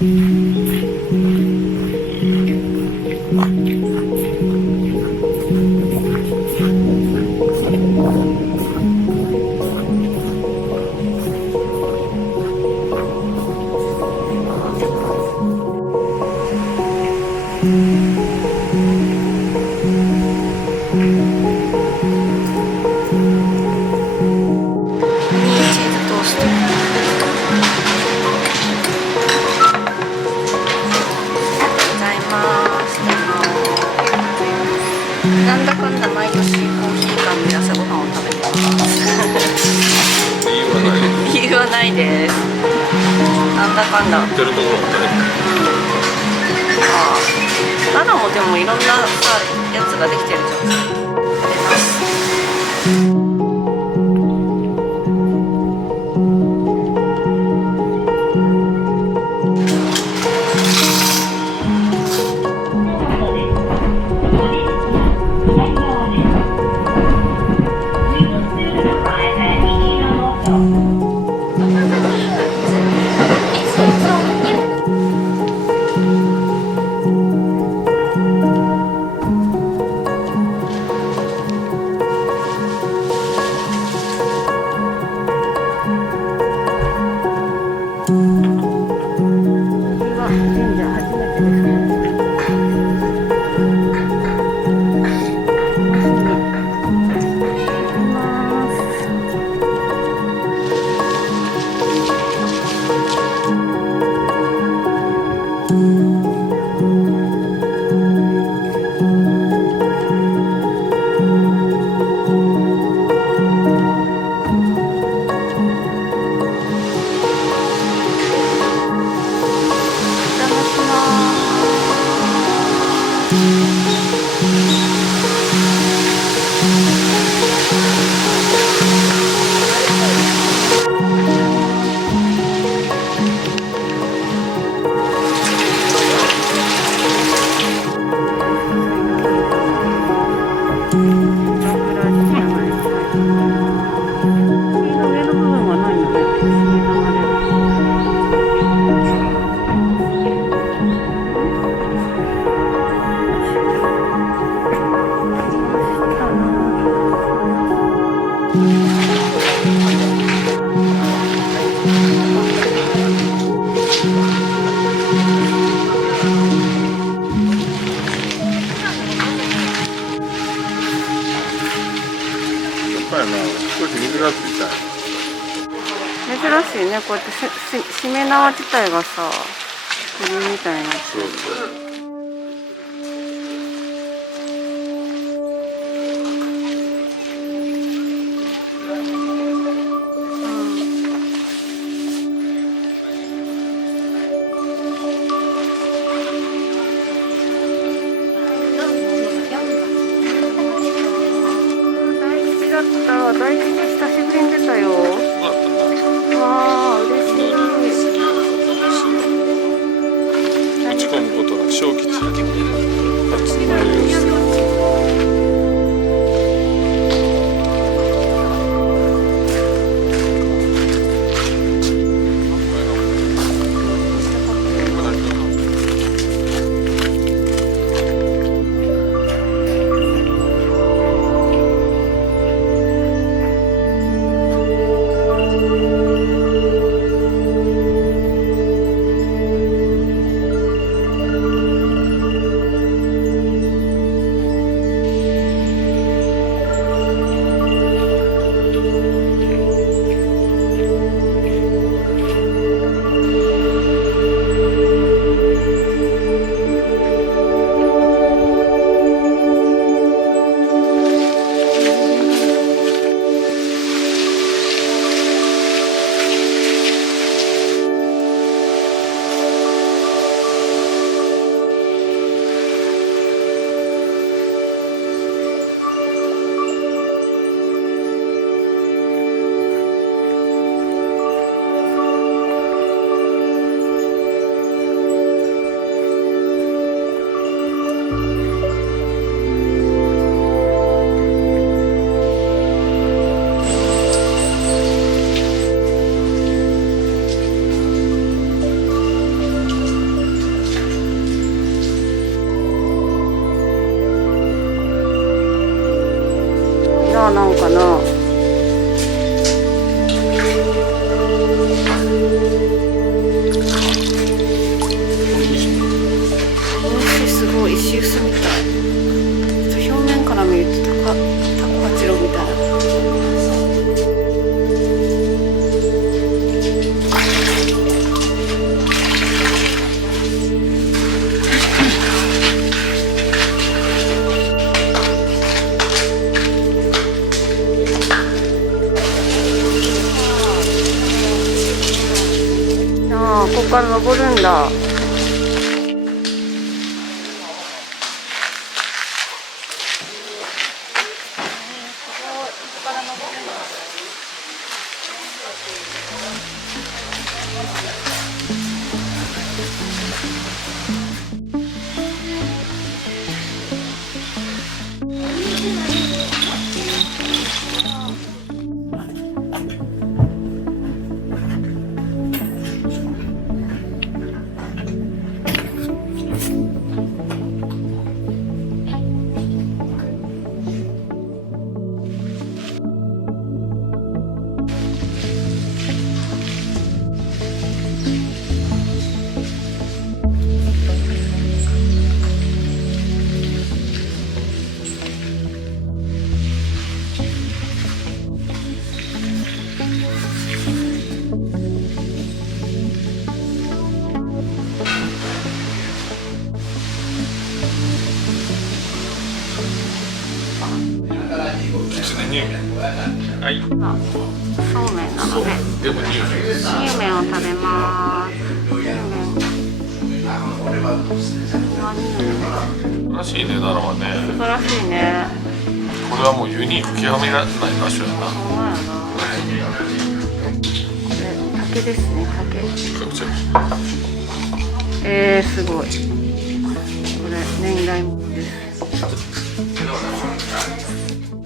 なんだかんだ毎年コーヒー缶で朝ごはんを食べてます。理由はないです。なんだかんだ。売ってるところも食べて。奈良もでもいろんなさやつができてるじゃん。食べます。珍しいね、こうやってしめ縄自体がさ、鳥みたいな。大吉久しぶりに出たよ。わあ、嬉しい。打ち込むことが小吉発売をから登るんだ。はい。そうめんなので、でも乳乳麺を食べます。乳麺。らしいね、奈良はね。素晴らしいね。これはもう湯に浮きはめられない場所やな。ほんまやな。これ竹ですね、竹。すごい。これ年代物です。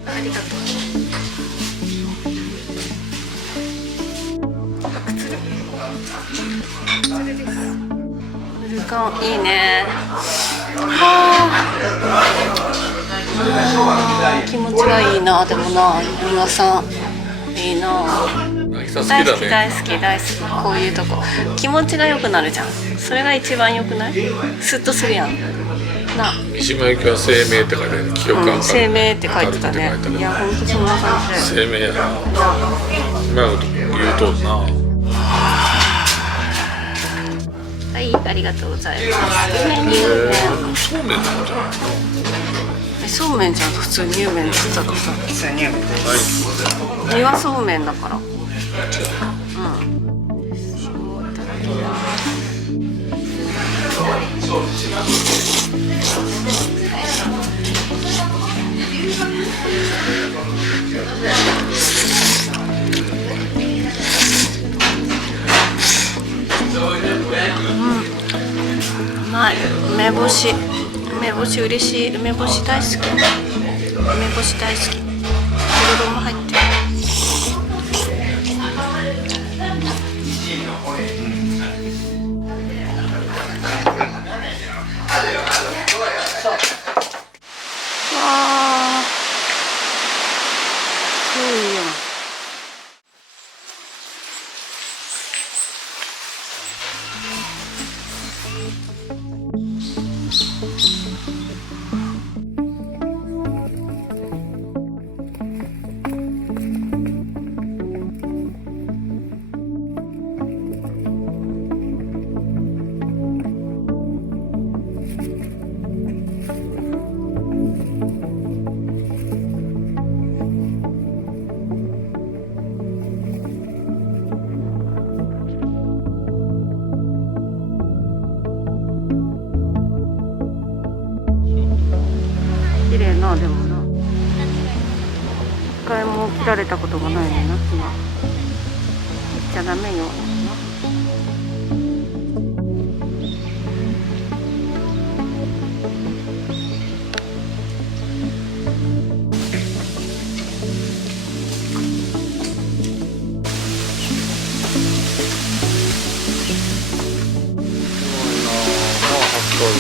ありがとう。ルカンいいね。気持ちがいいな。でもな、庭さんいいな。大好き大好き大好き。こういうとこ気持ちが良くなるじゃん。それが一番良くない？スッとするやんな。三島由紀は生命って書いてある。記憶が生命って書いてたね。いや本当そんな感じで。生命やな。今のこと言うとるな。はい、ありがとうございます。そうめんなんじゃないの？そうめんじゃん、普通乳麺って言ったからさ。普通乳麺です。身はそうめんだから。うまい。梅干し嬉しい。梅干し大好き。梅干し大好き。とろろも入ってる。わあ、すごいよ。綺麗な。でもな、一回も切られたことがないのにな。今切っちゃダメよ。そうよ。